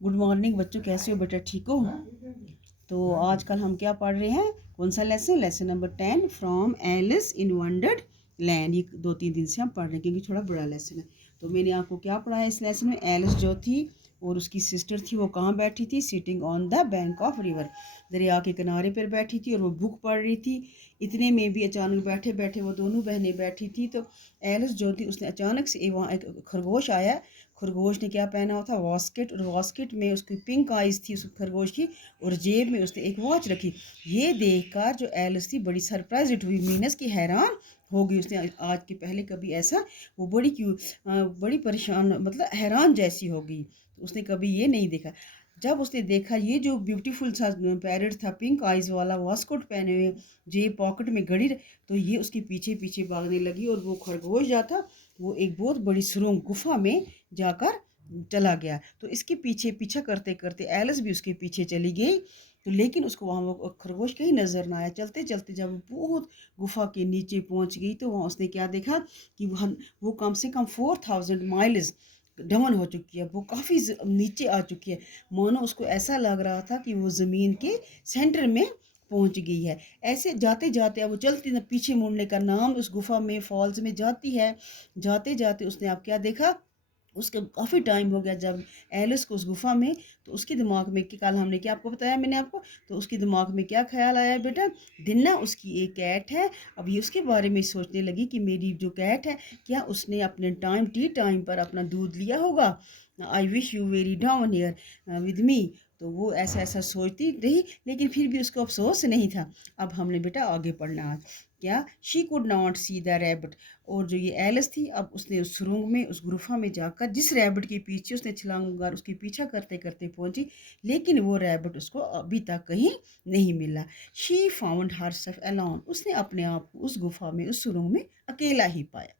Good morning बच्चों, कैसे हो बेटा? ठीक हो? तो आज कल हम क्या पढ़ रहे हैं? कौन सा lesson number 10 from Alice in Wonderland. ये 2-3 दिन से हम पढ़ रहे हैं क्योंकि थोड़ा बड़ा लेसन है। तो मैंने आपको क्या पढ़ाया इस लेसन में? एलिस जो थी और उसकी सिस्टर थी वो कहाँ बैठी थी? Sitting on the bank of river, दरिया के किनारे पर बैठी थी और वो बुक पढ़ रही थी। इतने में भी अचानक बैठे बैठे वो दोनों बहनें बैठी थी तो एलिस जो थी उसने अचानक से वहाँ एक खरगोश आया। खरगोश ने क्या पहना हुआ था? वास्केट, और वास्केट में उसकी पिंक आइज़ थी उस खरगोश की, और जेब में उसने एक वॉच रखी। ये देखकर जो एलिस थी बड़ी सरप्राइज हुई, मीनस की हैरान हो गई। उसने आज के पहले कभी ऐसा, वो बड़ी परेशान, मतलब हैरान जैसी हो गई। उसने कभी ये नहीं देखा। जब उसने देखा ये जो ब्यूटीफुल सा पैरेट था, पिंक आइज़ वाला, वास्कोट पहने हुए, जेब पॉकेट में घड़ी, तो ये उसके पीछे पीछे भागने लगी। और वो खरगोश जाता, वो एक बहुत बड़ी सुरंग गुफा में जाकर चला गया। तो इसके पीछे पीछा करते करते एलिस भी उसके पीछे चली गई। तो लेकिन उसको वहाँ वो खरगोश कहीं नज़र ना आया। चलते चलते जब वो बहुत गुफा के नीचे पहुँच गई तो वहाँ उसने क्या देखा कि वो कम से कम 4000 माइल्स डाउन हो चुकी है। वो काफ़ी नीचे आ चुकी है। मानो उसको ऐसा लग रहा था कि वो ज़मीन के सेंटर में पहुंच गई है। ऐसे जाते जाते अब वो चलती ना, पीछे मुड़ने का नाम, उस गुफा में फॉल्स में जाती है। जाते जाते उसने अब क्या देखा? उसके काफ़ी टाइम हो गया जब एलिस को उस गुफा में, तो उसके दिमाग में कि कल हमने क्या आपको बताया मैंने आपको, तो उसके दिमाग में क्या ख्याल आया बेटा? दिन ना उसकी एक कैट है। अब ये उसके बारे में सोचने लगी कि मेरी जो कैट है, क्या उसने अपने टी टाइम पर अपना दूध लिया होगा? I wish you very down here with me. तो वो ऐसा ऐसा सोचती रही, लेकिन फिर भी उसको अफसोस नहीं था। अब हमने बेटा आगे पढ़ना आज क्या? She could not see the rabbit. और जो ये एलिस थी, अब उसने उस सुरंग में, उस गुफा में जाकर जिस रैबिट के पीछे उसने छलांग मार, उसके पीछा करते करते पहुंची, लेकिन वो रैबिट उसको अभी तक कहीं नहीं मिला। She found her self alone. उसने अपने आप को उस गुफा में, उस सुरंग में अकेला ही पाया।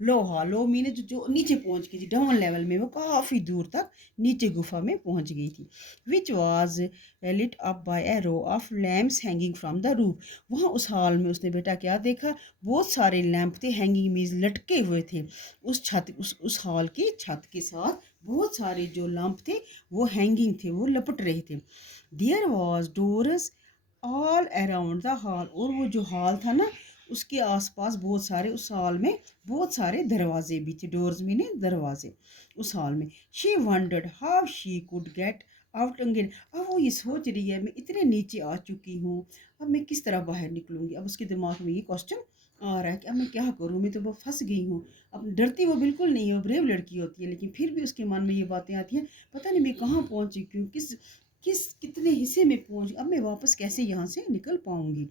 लो मीने जो नीचे पहुंच गई थी, डाउन लेवल में, वो काफ़ी दूर तक नीचे गुफा में पहुंच गई थी। Which was lit up by a row of lamps hanging from the roof. वहाँ उस हॉल में उसने बेटा क्या देखा? बहुत सारे लैंप थे, हैंगिंग मीज लटके हुए थे। उस हॉल की छत के साथ बहुत सारे जो लैंप थे वो हैंगिंग थे, वो लपट रहे थे। There was doors all around the hall. और वो जो हॉल था ना, उसके आसपास बहुत सारे, उस हॉल में बहुत सारे दरवाजे भी थे। डोर्स मीने दरवाजे उस हॉल में। She wondered how she could get out again. अब वो ये सोच रही है, मैं इतने नीचे आ चुकी हूँ, अब मैं किस तरह बाहर निकलूंगी? अब उसके दिमाग में ये क्वेश्चन आ रहा है कि अब मैं क्या करूँ, मैं तो वो फंस गई हूँ। अब डरती वो बिल्कुल नहीं है, वो ब्रेव लड़की होती है, लेकिन फिर भी उसके मन में ये बातें आती हैं, पता नहीं मैं कहाँ पहुँच चुकी हूँ, किस किस कितने हिस्से में पहुँच, अब मैं वापस कैसे यहाँ से निकल पाऊँगी?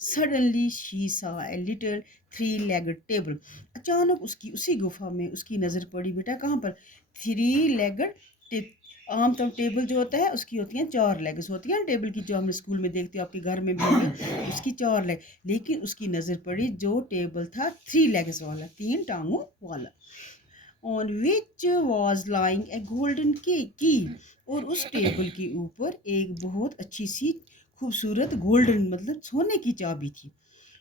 सडनली शी सा ए लिटिल 3 लेगड टेबल। अचानक उसकी उसी गुफा में उसकी नज़र पड़ी बेटा, कहाँ पर? 3 लेगड टेबल। आम तौर टेबल जो होता है उसकी होती हैं 4 लेग्स होती हैं, टेबल की जो हम स्कूल में देखते हो, आपके घर में भी होगी, उसकी 4 लेग। लेकिन उसकी नज़र पड़ी जो टेबल था 3 लेग्स वाला, 3 टांगों वाला। On which was lying A golden की। और उस टेबल के ऊपर एक बहुत अच्छी सी खूबसूरत गोल्डन, मतलब सोने की चाबी थी।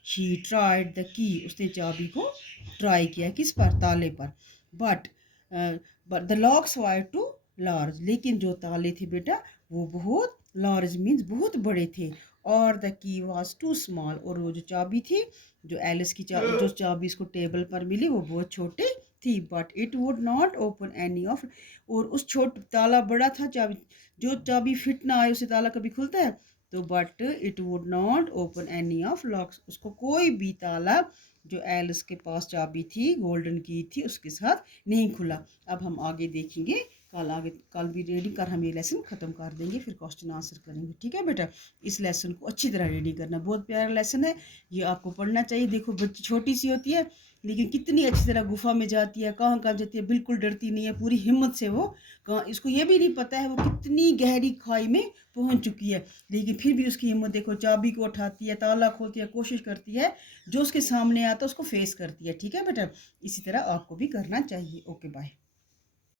She tried the key. उसने चाबी को ट्राई किया, किस पर? ताले पर। But the locks were too large. लेकिन जो ताले थे बेटा वो बहुत लार्ज, मीन्स बहुत बड़े थे। और the key was to small. और वो जो चाबी थी, जो एलिस की जो चाबी इसको टेबल पर मिली, वो बहुत छोटे थी। But it would not open any of. और उस छोट ताला बड़ा था, चाबी जो चाबी फिट ना आए उसे ताला कभी खुलता है? तो but it would not open any of locks. उसको कोई भी ताला जो एलिस के पास चाबी थी, गोल्डन की थी, उसके साथ नहीं खुला। अब हम आगे देखेंगे, कल भी रीडिंग कर हम ये लेसन ख़त्म कर देंगे, फिर क्वेश्चन आंसर करेंगे। ठीक है बेटा? इस लेसन को अच्छी तरह रीडिंग करना, बहुत प्यारा लेसन है, ये आपको पढ़ना चाहिए। देखो बच्ची छोटी सी होती है, लेकिन कितनी अच्छी तरह गुफा में जाती है, कहाँ कहाँ जाती है, बिल्कुल डरती नहीं है, पूरी हिम्मत से वो कहाँ, इसको ये भी नहीं पता है वो कितनी गहरी खाई में पहुंच चुकी है, लेकिन फिर भी उसकी हिम्मत देखो, चाबी को उठाती है, ताला खोलती है, कोशिश करती है, जो उसके सामने आता है उसको फेस करती है। ठीक है बेटा? इसी तरह आपको भी करना चाहिए। Okay bye.